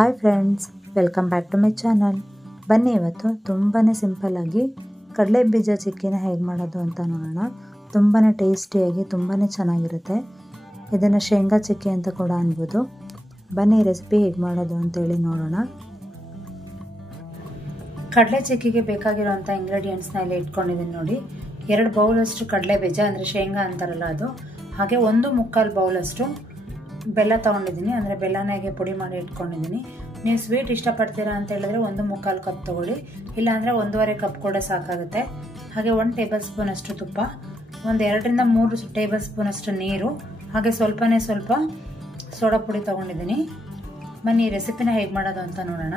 Hi friends, welcome back to my channel. ಬನ್ನಿ ಇವತ್ತು ತುಂಬಾ ಸಿಂಪಲ್ಲಾಗಿ ಕಡಲೆ ಬೀಜ ಚಿಕ್ಕಿನ ಹೇಗೆ ಮಾಡೋದು ಅಂತ ನೋಡೋಣ. ತುಂಬಾ ಟೇಸ್ಟಿಯಾಗಿ ತುಂಬಾ ಚೆನ್ನಾಗಿರುತ್ತೆ. ಇದನ್ನು ಶೇಂಗಾ ಚಿಕ್ಕಿ ಅಂತ ಕೂಡ ಅನ್ಬೋದು. ಬನ್ನಿ ರೆಸಿಪಿ ಹೇಗೆ ಮಾಡೋದು ಅಂತೇಳಿ ನೋಡೋಣ. ಕಡಲೆ ಚಿಕ್ಕಿಗೆ ಬೇಕಾಗಿರೋಂಥ ಇಂಗ್ರೀಡಿಯೆಂಟ್ಸ್ನ ಇಲ್ಲಿ ಇಟ್ಕೊಂಡಿದ್ದೀನಿ ನೋಡಿ. 2 ಬೌಲಷ್ಟು ಕಡಲೆ ಬೀಜ ಅಂದರೆ ಶೇಂಗಾ ಅಂತಾರಲ್ಲ ಅದು, ಹಾಗೆ 1/4 ಬೌಲಷ್ಟು ಬೆಲ್ಲ ತೊಗೊಂಡಿದ್ದೀನಿ. ಅಂದರೆ ಬೆಲ್ಲನಾಗೆ ಪುಡಿ ಮಾಡಿ ಇಟ್ಕೊಂಡಿದ್ದೀನಿ. ನೀವು ಸ್ವೀಟ್ ಇಷ್ಟಪಡ್ತೀರಾ ಅಂತ ಹೇಳಿದ್ರೆ 1/4 ಕಪ್ ತೊಗೊಳ್ಳಿ, ಇಲ್ಲಾಂದರೆ 1.5 ಕಪ್ ಕೂಡ ಸಾಕಾಗುತ್ತೆ. ಹಾಗೆ 1 ಟೇಬಲ್ ಸ್ಪೂನ್ ಅಷ್ಟು ತುಪ್ಪ, 2 ರಿಂದ 3 ಟೇಬಲ್ ಸ್ಪೂನ್ ಅಷ್ಟು ನೀರು, ಹಾಗೆ ಸ್ವಲ್ಪ ಸೋಡಾ ಪುಡಿ ತೊಗೊಂಡಿದ್ದೀನಿ. ಬನ್ನಿ ಈ ರೆಸಿಪಿನ ಹೇಗೆ ಮಾಡೋದು ಅಂತ ನೋಡೋಣ.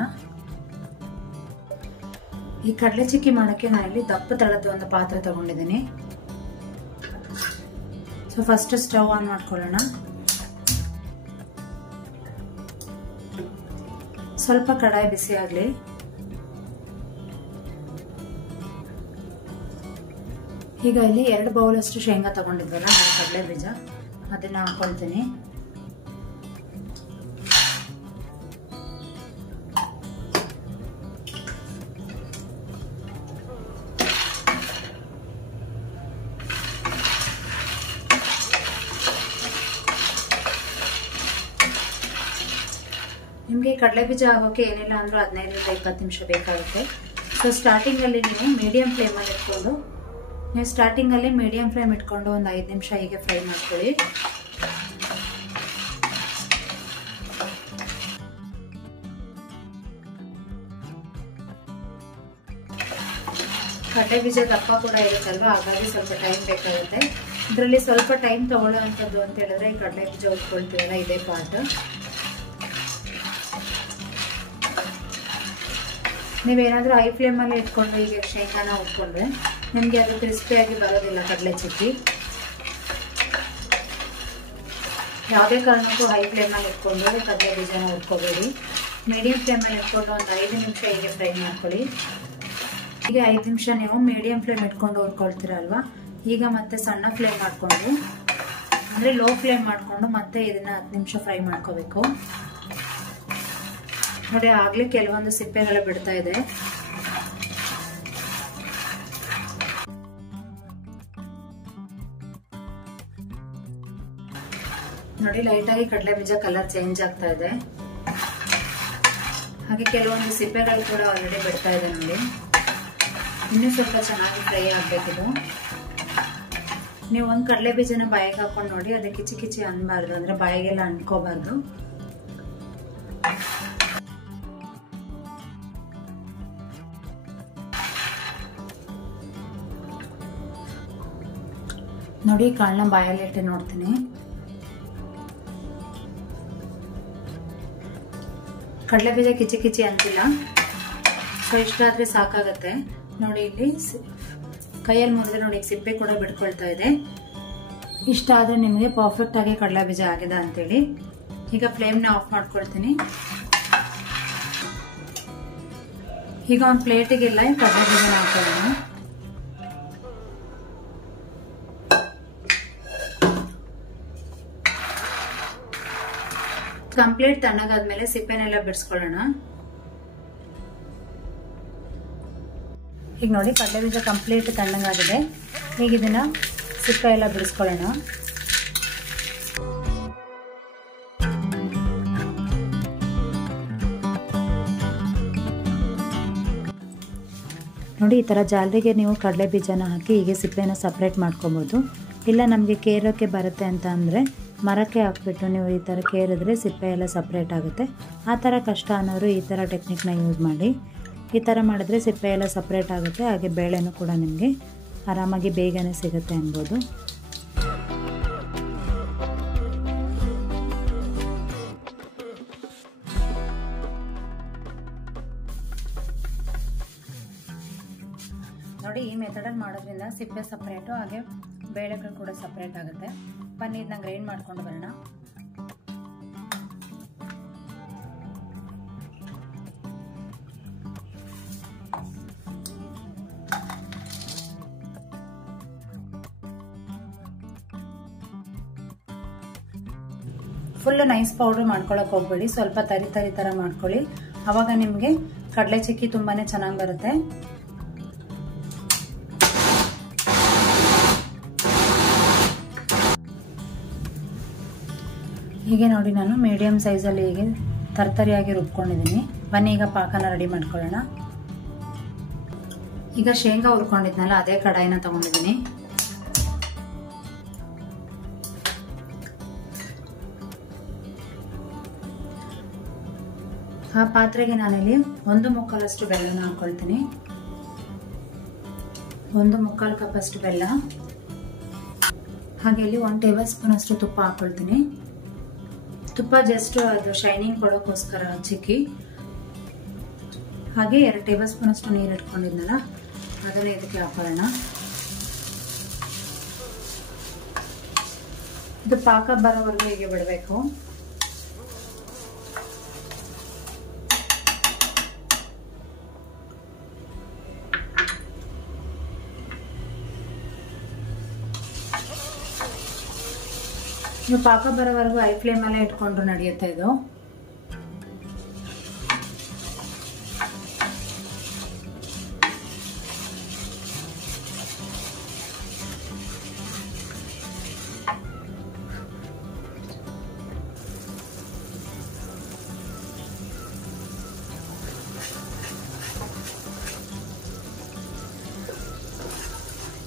ಈ ಕಡಲೆ ಚಿಕ್ಕಿ ಮಾಡೋಕ್ಕೆ ನಾನಿಲ್ಲಿ ದಪ್ಪ ತಳದ ಒಂದು ಪಾತ್ರೆ ತೊಗೊಂಡಿದ್ದೀನಿ. ಸೊ ಫಸ್ಟ್ ಸ್ಟವ್ ಆನ್ ಮಾಡ್ಕೊಳ್ಳೋಣ. ಸ್ವಲ್ಪ ಕಡಾಯಿ ಬಿಸಿ ಆಗಲಿ. ಈಗ ಇಲ್ಲಿ 2 ಬೌಲಷ್ಟು ಶೇಂಗಾ ತಗೊಂಡಿದ್ವಲ್ಲ, ಕಡಲೆ ಬೀಜ, ಅದನ್ನ ಹಾಕೊಳ್ತೀನಿ. ನಿಮಗೆ ಕಡಲೆ ಬೀಜ ಆಗೋಕೆ ಏನಿಲ್ಲ ಅಂದ್ರೂ 15 ರಿಂದ 20 ನಿಮಿಷ ಬೇಕಾಗುತ್ತೆ. ಸೊ ಸ್ಟಾರ್ಟಿಂಗಲ್ಲಿ ನೀವು ಮೀಡಿಯಂ ಫ್ಲೇಮಲ್ಲಿ ಇಟ್ಕೊಂಡು ಒಂದು 5 ನಿಮಿಷ ಹೀಗೆ ಫ್ರೈ ಮಾಡ್ಕೊಳ್ಳಿ. ಕಡಲೆ ಬೀಜ ದಪ್ಪ ಕೂಡ ಇರುತ್ತಲ್ವ, ಹಾಗಾಗಿ ಸ್ವಲ್ಪ ಟೈಮ್ ಬೇಕಾಗುತ್ತೆ. ಇದರಲ್ಲಿ ಸ್ವಲ್ಪ ಟೈಮ್ ತಗೊಳ್ಳೋ ಅಂಥದ್ದು ಅಂತ ಹೇಳಿದ್ರೆ ಈ ಕಡಲೆ ಬೀಜ ಉಟ್ಕೊಳ್ತೀವಲ್ಲ, ಇದೇ ಪಾರ್ಟ್. ನೀವೇನಾದರೂ ಹೈ ಫ್ಲೇಮಲ್ಲಿ ಇಟ್ಕೊಂಡು ಈಗ ಶೇಂಗಾನ ಉಟ್ಕೊಂಡ್ರೆ ನಿಮಗೆ ಅದು ಕ್ರಿಸ್ಪಿಯಾಗಿ ಬರೋದಿಲ್ಲ ಕಡಲೆ ಚಿಕ್ಕಿ. ಯಾವುದೇ ಕಾರಣಕ್ಕೂ ಹೈ ಫ್ಲೇಮಲ್ಲಿ ಇಟ್ಕೊಂಡು ಕಡಲೆ ಬೀಜನ ಉಟ್ಕೋಬೇಡಿ. ಮೀಡಿಯಂ ಫ್ಲೇಮಲ್ಲಿ ಇಟ್ಕೊಂಡು ಒಂದು 5 ನಿಮಿಷ ಹೀಗೆ ಫ್ರೈ ಮಾಡ್ಕೊಳ್ಳಿ. ಈಗ 5 ನಿಮಿಷ ನೀವು ಮೀಡಿಯಂ ಫ್ಲೇಮ್ ಇಟ್ಕೊಂಡು ಹುರ್ಕೊಳ್ತೀರಲ್ವ, ಈಗ ಮತ್ತೆ ಸಣ್ಣ ಫ್ಲೇಮ್ ಮಾಡಿಕೊಂಡು ಅಂದರೆ ಲೋ ಫ್ಲೇಮ್ ಮಾಡಿಕೊಂಡು ಮತ್ತೆ ಇದನ್ನು 10 ನಿಮಿಷ ಫ್ರೈ ಮಾಡ್ಕೋಬೇಕು. ನೋಡಿ, ಆಗ್ಲೇ ಕೆಲವೊಂದು ಸಿಪ್ಪೆಗಳು ಬಿಡ್ತಾ ಇದೆ. ನೋಡಿ, ಲೈಟಾಗಿ ಕಡಲೆ ಬೀಜ ಕಲರ್ ಚೇಂಜ್ ಆಗ್ತಾ ಇದೆ. ಹಾಗೆ ಕೆಲವೊಂದು ಸಿಪ್ಪೆಗಳು ಕೂಡ ಆಲ್ರೆಡಿ ಬಿಡ್ತಾ ಇದೆ ನೋಡಿ. ಇನ್ನೂ ಸ್ವಲ್ಪ ಚೆನ್ನಾಗಿ ಫ್ರೈ ಆಗಬೇಕಿದು. ನೀವು ಒಂದು ಕಡಲೆ ಬೀಜನ ಬಾಯಿಗೆ ಹಾಕೊಂಡು ನೋಡಿ, ಅದು ಕಿಚಿ ಕಿಚಿ ಅನ್ಬಾರ್ದು, ಅಂದ್ರೆ ಬಾಯಿಗೆಲ್ಲ ಅಂಟ್ಕೋಬಾರ್ದು. ನೋಡಿ, ಕಾಳನ್ನ ಬಾಯಲ್ಲಿ ಇಟ್ಟು ನೋಡ್ತೀನಿ. ಕಡಲೆ ಬೀಜ ಕಿಚಿ ಕಿಚಿ ಅಂತಿಲ್ಲ. ಸೊ ಇಷ್ಟಾದ್ರೆ ಸಾಕಾಗತ್ತೆ. ನೋಡಿ, ಇಲ್ಲಿ ಕೈಯಲ್ಲಿ ಮುರಿದ್ರೆ ನೋಡಿ ಸಿಪ್ಪೆ ಕೂಡ ಬಿಡ್ಕೊಳ್ತಾ ಇದೆ. ಇಷ್ಟ ಆದ್ರೆ ನಿಮಗೆ ಪರ್ಫೆಕ್ಟ್ ಆಗಿ ಕಡಲೆ ಬೀಜ ಆಗಿದೆ ಅಂತೇಳಿ. ಈಗ ಫ್ಲೇಮ್ನ ಆಫ್ ಮಾಡ್ಕೊಳ್ತೀನಿ. ಈಗ ಒಂದು ಪ್ಲೇಟಿಗೆಲ್ಲ ಕಡಲೆ ಬೀಜ ಹಾಕೊಳ್ಳೋಣ. ಕಂಪ್ಲೀಟ್ ತಣ್ಣಗಾದ್ಮೇಲೆ ಸಿಪ್ಪೆನೆಲ್ಲ ಬಿಡಿಸ್ಕೊಳ್ಳೋಣ. ಈಗ ನೋಡಿ, ಕಡಲೆ ಬೀಜ ಕಂಪ್ಲೀಟ್ ತಣ್ಣಗಾಗಿದೆ. ಈಗ ಇದನ್ನ ಸಿಪ್ಪೆ ಎಲ್ಲ ಬಿಡಿಸ್ಕೊಳ್ಳೋಣ. ನೋಡಿ, ಈ ಥರ ಜಾಲರಿಗೆ ನೀವು ಕಡಲೆ ಬೀಜನ ಹಾಕಿ ಹೀಗೆ ಸಿಪ್ಪೆನ ಸಪ್ರೇಟ್ ಮಾಡ್ಕೊಬೋದು. ಇಲ್ಲ ನಮಗೆ ಕೇರೋಕ್ಕೆ ಬರುತ್ತೆ ಅಂತ ಅಂದರೆ ಮರಕ್ಕೆ ಹಾಕ್ಬಿಟ್ಟು ನೀವು ಈ ಥರ ಕೇರಿದ್ರೆ ಸಿಪ್ಪೆ ಎಲ್ಲ ಸಪ್ರೇಟ್ ಆಗುತ್ತೆ. ಆ ಥರ ಕಷ್ಟ ಅನ್ನೋರು ಈ ಥರ ಟೆಕ್ನಿಕ್ನ ಯೂಸ್ ಮಾಡಿ. ಈ ಥರ ಮಾಡಿದ್ರೆ ಸಿಪ್ಪೆ ಎಲ್ಲ ಸಪ್ರೇಟ್ ಆಗುತ್ತೆ. ಹಾಗೆ ಬೇಳೆನೂ ಕೂಡ ನಿಮಗೆ ಆರಾಮಾಗಿ ಬೇಗನೆ ಸಿಗುತ್ತೆ ಅನ್ಬೋದು. ನೋಡಿ, ಈ ಮೆಥಡಲ್ಲಿ ಮಾಡೋದ್ರಿಂದ ಸಿಪ್ಪೆ ಸಪ್ರೇಟು ಹಾಗೆ ಬೇಳೆಗಳು ಕೂಡ ಸಪ್ರೇಟ್ ಆಗುತ್ತೆ. ಬನ್ನಿ ಇದನ್ನ ಗ್ರೈಂಡ್ ಮಾಡ್ಕೊಂಡು ಬರೋಣ. ಫುಲ್ ನೈಸ್ ಪೌಡರ್ ಮಾಡ್ಕೊಳಕ್ ಹೋಗ್ಬೇಡಿ, ಸ್ವಲ್ಪ ತರಿ ತರಿ ತರ ಮಾಡ್ಕೊಳ್ಳಿ. ಅವಾಗ ನಿಮ್ಗೆ ಕಡಲೆ ಚಿಕ್ಕಿ ತುಂಬಾನೇ ಚೆನ್ನಾಗಿ ಬರುತ್ತೆ. ಹೀಗೆ ನೋಡಿ ನಾನು ಮೀಡಿಯಂ ಸೈಜಲ್ಲಿ ಹೀಗೆ ತರ್ತರಿಯಾಗಿ ರುಬ್ಕೊಂಡಿದ್ದೀನಿ. ಬನ್ನಿ ಈಗ ಪಾಕನ ರೆಡಿ ಮಾಡ್ಕೊಳ್ಳೋಣ. ಈಗ ಶೇಂಗಾ ಹುರ್ಕೊಂಡಿದ್ನಲ್ಲ ಅದೇ ಕಡಾಯಿನ ತಗೊಂಡಿದ್ದೀನಿ. ಆ ಪಾತ್ರೆಗೆ ನಾನಿಲ್ಲಿ 1/4 ಬೆಲ್ಲನ ಹಾಕೊಳ್ತೀನಿ. 1/4 ಕಪ್ ಅಷ್ಟು ಬೆಲ್ಲ, ಹಾಗೆ ಇಲ್ಲಿ 1 ಟೇಬಲ್ ಸ್ಪೂನ್ ಅಷ್ಟು ತುಪ್ಪ ಹಾಕೊಳ್ತೀನಿ. ತುಪ್ಪ ಜಸ್ಟ್ ಅದು ಶೈನಿಂಗ್ ಕೊಡೋಕ್ಕೋಸ್ಕರ ಚಿಕ್ಕಿ. ಹಾಗೆ 2 ಟೇಬಲ್ ಸ್ಪೂನ್ ಅಷ್ಟು ನೀರು ಇಟ್ಕೊಂಡಿದ್ನಲ್ಲ ಅದನ್ನ ಇದಕ್ಕೆ ಹಾಕೊಳ್ಳೋಣ. ಇದು ಪಾಕ ಬರೋವರೆಗೂ ಹೀಗೆ ಬಿಡಬೇಕು. ನೀವು ಪಾಕ ಬರೋವರೆಗೂ ಹೈ ಫ್ಲೇಮ್ ಅಲ್ಲೇ ಇಟ್ಕೊಂಡ್ರು ನಡೆಯುತ್ತೆ ಇದು.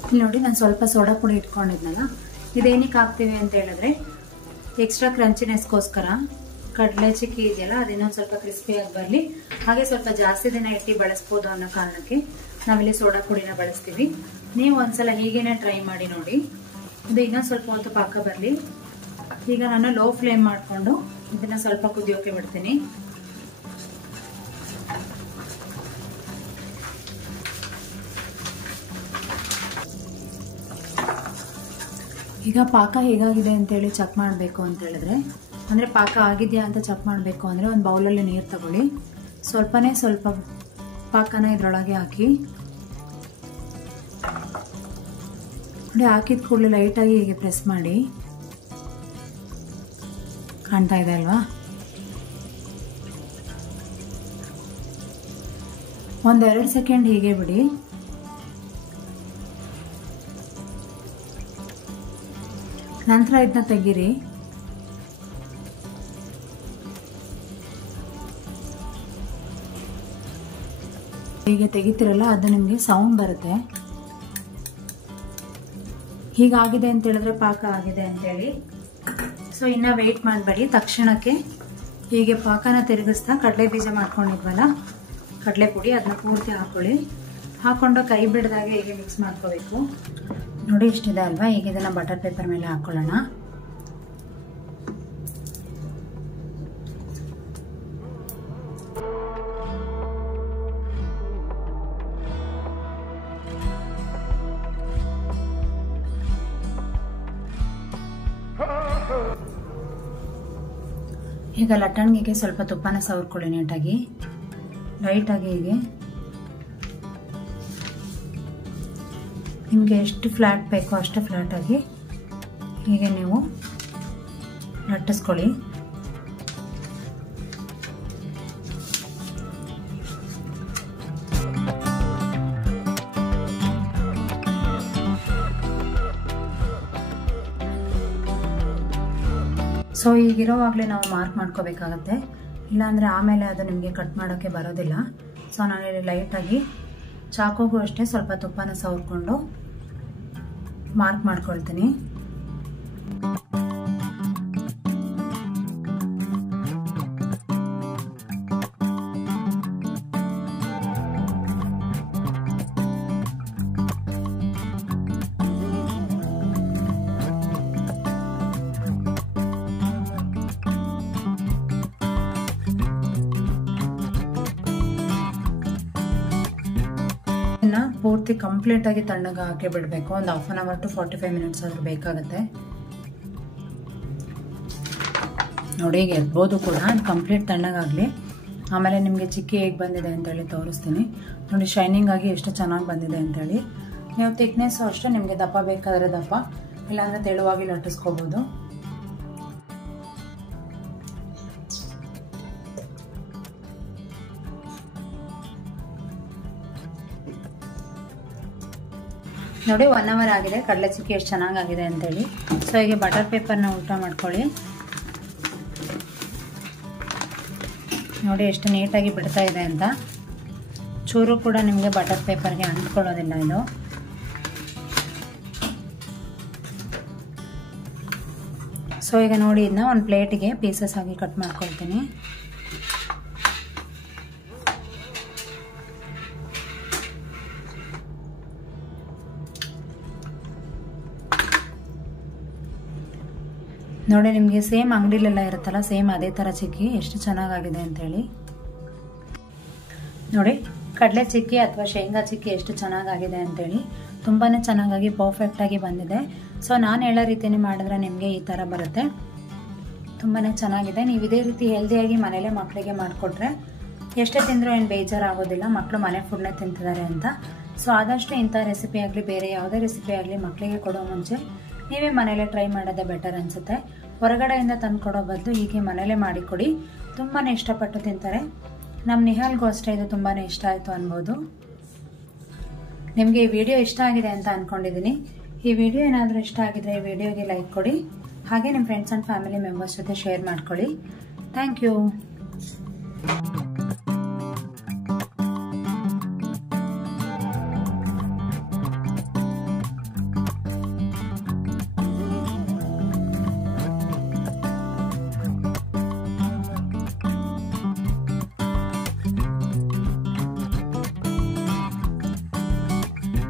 ಇಲ್ಲಿ ನೋಡಿ ನಾನು ಸ್ವಲ್ಪ ಸೋಡಾ ಪುಡಿ ಇಟ್ಕೊಂಡಿದ್ನಲ್ಲ, ಇದೇನಕ್ಕೆ ಹಾಕ್ತೀವಿ ಅಂತ ಹೇಳಿದ್ರೆ ಎಕ್ಸ್ಟ್ರಾ ಕ್ರಂಚಿನೆಸ್ಗೋಸ್ಕರ. ಕಡಲೆ ಚಿಕ್ಕಿ ಇದೆಯಲ್ಲ ಅದಿನ್ನೊಂದು ಸ್ವಲ್ಪ ಕ್ರಿಸ್ಪಿಯಾಗಿ ಬರಲಿ, ಹಾಗೆ ಸ್ವಲ್ಪ ಜಾಸ್ತಿ ದಿನ ಇಟ್ಟು ಬಳಸ್ಬೋದು ಅನ್ನೋ ಕಾರಣಕ್ಕೆ ನಾವಿಲ್ಲಿ ಸೋಡಾ ಪುಡಿನ ಬಳಸ್ತೀವಿ. ನೀವು ಒಂದ್ಸಲ ಹೀಗೇನೆ ಟ್ರೈ ಮಾಡಿ ನೋಡಿ. ಇದು ಇನ್ನೊಂದು ಸ್ವಲ್ಪ ಹೊತ್ತು ಪಾಕ ಬರಲಿ. ಈಗ ನಾನು ಲೋ ಫ್ಲೇಮ್ ಮಾಡಿಕೊಂಡು ಇದನ್ನ ಸ್ವಲ್ಪ ಕುದಿಯೋಕೆ ಬಿಡ್ತೀನಿ. ಈಗ ಪಾಕ ಹೇಗಾಗಿದೆ ಅಂತೇಳಿ ಚೆಕ್ ಮಾಡಬೇಕು ಅಂತ ಹೇಳಿದ್ರೆ, ಅಂದರೆ ಪಾಕ ಆಗಿದೆಯಾ ಅಂತ ಚೆಕ್ ಮಾಡಬೇಕು ಅಂದರೆ ಒಂದು ಬೌಲಲ್ಲಿ ನೀರು ತಗೊಳ್ಳಿ. ಸ್ವಲ್ಪನೇ ಸ್ವಲ್ಪ ಪಾಕನ ಇದರೊಳಗೆ ಹಾಕಿ ನೋಡಿ. ಹಾಕಿದ ಕೂಡಲೇ ಲೈಟಾಗಿ ಹೀಗೆ ಪ್ರೆಸ್ ಮಾಡಿ. ಕಾಣ್ತಾ ಇದೆ ಅಲ್ವಾ? ಒಂದು 2 ಸೆಕೆಂಡ್ ಹೀಗೆ ಬಿಡಿ. ನಂತರ ಇದನ್ನ ತೆಗೀರಿ. ಹೀಗೆ ತೆಗಿತಿರಲ್ಲ ಅದು ನಿಮಗೆ ಸೌಂಡ್ ಬರುತ್ತೆ. ಹೀಗಾಗಿದೆ ಅಂತ ಹೇಳಿದ್ರೆ ಪಾಕ ಆಗಿದೆ ಅಂತೇಳಿ. ಸೊ ಇನ್ನ ವೇಟ್ ಮಾಡಬೇಡಿ, ತಕ್ಷಣಕ್ಕೆ ಹೀಗೆ ಪಾಕನ ತಿರುಗಿಸ್ತಾ ಕಡಲೆ ಬೀಜ ಮಾಡ್ಕೊಂಡಿದ್ವಲ್ಲ ಕಡಲೆ ಪುಡಿ ಅದನ್ನ ಪೂರ್ತಿ ಹಾಕೊಳ್ಳಿ. ಹಾಕೊಂಡು ಕೈ ಬಿಡದಾಗೆ ಹೀಗೆ ಮಿಕ್ಸ್ ಮಾಡ್ಕೋಬೇಕು. ನೋಡಿ ಇಷ್ಟಿದೆ ಅಲ್ವಾ? ಈಗ ಇದನ್ನ ಬಟರ್ ಪೇಪರ್ ಮೇಲೆ ಹಾಕೊಳ್ಳೋಣ. ಈಗ ಲಟ್ಟಣಿಗೆ ಸ್ವಲ್ಪ ತುಪ್ಪನ ಸವರ್ಕೊಳ್ಳಿ ನೀಟಾಗಿ, ಲೈಟಾಗಿ. ಹೀಗೆ ನಿಮಗೆ ಎಷ್ಟು ಫ್ಲಾಟ್ ಬೇಕೋ ಅಷ್ಟು ಫ್ಲಾಟಾಗಿ ಹೀಗೆ ನೀವು ಲಟ್ಟಿಸ್ಕೊಳ್ಳಿ. ಸೊ ಈಗಿರೋವಾಗಲೇ ನಾವು ಮಾರ್ಕ್ ಮಾಡ್ಕೋಬೇಕಾಗತ್ತೆ, ಇಲ್ಲಾಂದರೆ ಆಮೇಲೆ ಅದು ನಿಮಗೆ ಕಟ್ ಮಾಡೋಕ್ಕೆ ಬರೋದಿಲ್ಲ. ಸೊ ನಾನಿಲ್ಲಿ ಲೈಟಾಗಿ ಚಾಕುಗೂ ಅಷ್ಟೇ ಸ್ವಲ್ಪ ತುಪ್ಪನ ಸವರ್ಕೊಂಡು ಮಾರ್ಕ್ ಮಾಡ್ಕೊಳ್ತೀನಿ. ಪೂರ್ತಿ ಕಂಪ್ಲೀಟ್ ಆಗಿ ತಣ್ಣಗೆ ಹಾಕಿ ಬಿಡಬೇಕು. ಒಂದು 1/2 ಅವರ್ to 45 ಮಿನಿಟ್ಸ್ ಆದ್ರೂ ಬೇಕಾಗುತ್ತೆ. ನೋಡಿ ಈಗ ಎರ್ಬೋದು ಕೂಡ ಕಂಪ್ಲೀಟ್ ತಣ್ಣಗಾಗಲಿ, ಆಮೇಲೆ ನಿಮಗೆ ಚಿಕ್ಕಿ ಹೇಗೆ ಬಂದಿದೆ ಅಂತೇಳಿ ತೋರಿಸ್ತೀನಿ. ನೋಡಿ ಶೈನಿಂಗ್ ಆಗಿ ಎಷ್ಟು ಚೆನ್ನಾಗಿ ಬಂದಿದೆ ಅಂತೇಳಿ. ನೀವು ಥಿಕ್ನೆಸ್ಸು ಅಷ್ಟೇ, ನಿಮಗೆ ದಪ್ಪ ಬೇಕಾದರೆ ದಪ್ಪ, ಇಲ್ಲಾಂದರೆ ತೆಳುವಾಗಿ ಲಟ್ಟಿಸ್ಕೋಬೋದು. ನೋಡಿ 1 ಅವರ್ ಆಗಿದೆ ಕಡಲೆ ಚಿಕ್ಕಿ ಎಷ್ಟು ಚೆನ್ನಾಗಾಗಿದೆ ಅಂತೇಳಿ. ಸೊ ಹೀಗೆ ಬಟರ್ ಪೇಪರ್ನ ಉಲ್ಟಾ ಮಾಡ್ಕೊಳ್ಳಿ. ನೋಡಿ ಎಷ್ಟು ನೀಟಾಗಿ ಬಿಡ್ತಾ ಇದೆ ಅಂತ. ಚೂರು ಕೂಡ ನಿಮಗೆ ಬಟರ್ ಪೇಪರ್ಗೆ ಅಂಟ್ಕೊಳ್ಳೋದಿಲ್ಲ ಇದು. ಸೊ ಈಗ ನೋಡಿ ಇದನ್ನ ಒಂದು ಪ್ಲೇಟಿಗೆ ಪೀಸಸ್ ಆಗಿ ಕಟ್ ಮಾಡ್ಕೊಳ್ತೀನಿ. ನೋಡಿ ನಿಮಗೆ ಸೇಮ್ ಅಂಗಡಿಲೆಲ್ಲ ಇರುತ್ತಲ್ಲ ಸೇಮ್ ಅದೇ ಥರ ಚಿಕ್ಕಿ ಎಷ್ಟು ಚೆನ್ನಾಗಾಗಿದೆ ಅಂತೇಳಿ. ನೋಡಿ ಕಡಲೆ ಚಿಕ್ಕಿ ಅಥವಾ ಶೇಂಗಾ ಚಿಕ್ಕಿ ಎಷ್ಟು ಚೆನ್ನಾಗಾಗಿದೆ ಅಂತೇಳಿ. ತುಂಬಾ ಚೆನ್ನಾಗಾಗಿ ಪರ್ಫೆಕ್ಟಾಗಿ ಬಂದಿದೆ. ಸೊ ನಾನು ಹೇಳೋ ರೀತಿನೇ ಮಾಡಿದ್ರೆ ನಿಮಗೆ ಈ ಥರ ಬರುತ್ತೆ. ತುಂಬಾ ಚೆನ್ನಾಗಿದೆ. ನೀವು ಇದೇ ರೀತಿ ಹೆಲ್ದಿಯಾಗಿ ಮನೇಲೆ ಮಕ್ಕಳಿಗೆ ಮಾಡಿಕೊಟ್ರೆ ಎಷ್ಟೇ ತಿಂದರೂ ಏನು ಬೇಜಾರಾಗೋದಿಲ್ಲ. ಮಕ್ಕಳು ಮನೆ ಫುಡ್ನೇ ತಿಂತಿದ್ದಾರೆ ಅಂತ. ಸೊ ಆದಷ್ಟು ಇಂಥ ರೆಸಿಪಿ ಆಗಲಿ ಬೇರೆ ಯಾವುದೇ ರೆಸಿಪಿ ಆಗಲಿ ಮಕ್ಕಳಿಗೆ ಕೊಡೋ ಮುಂಚೆ ನೀವೇ ಮನೇಲೆ ಟ್ರೈ ಮಾಡೋದೇ ಬೆಟರ್ ಅನಿಸುತ್ತೆ. ಹೊರಗಡೆಯಿಂದ ತಂದು ಕೊಡೋ ಬದಲು ಹೀಗೆ ಮನೇಲೆ ಮಾಡಿಕೊಡಿ. ತುಂಬಾ ಇಷ್ಟಪಟ್ಟು ತಿಂತಾರೆ. ನಮ್ಮ ನಿಹಾಲ್ಗೂ ಅಷ್ಟೇ ಇದು ತುಂಬಾ ಇಷ್ಟ ಆಯಿತು ಅನ್ಬೋದು. ನಿಮಗೆ ಈ ವಿಡಿಯೋ ಇಷ್ಟ ಆಗಿದೆ ಅಂತ ಅಂದ್ಕೊಂಡಿದ್ದೀನಿ. ಈ ವಿಡಿಯೋ ಏನಾದರೂ ಇಷ್ಟ ಆಗಿದ್ರೆ ಈ ವಿಡಿಯೋಗೆ ಲೈಕ್ ಕೊಡಿ. ಹಾಗೆ ನಿಮ್ಮ ಫ್ರೆಂಡ್ಸ್ ಆ್ಯಂಡ್ ಫ್ಯಾಮಿಲಿ ಮೆಂಬರ್ಸ್ ಜೊತೆ ಶೇರ್ ಮಾಡ್ಕೊಳ್ಳಿ. Thank you.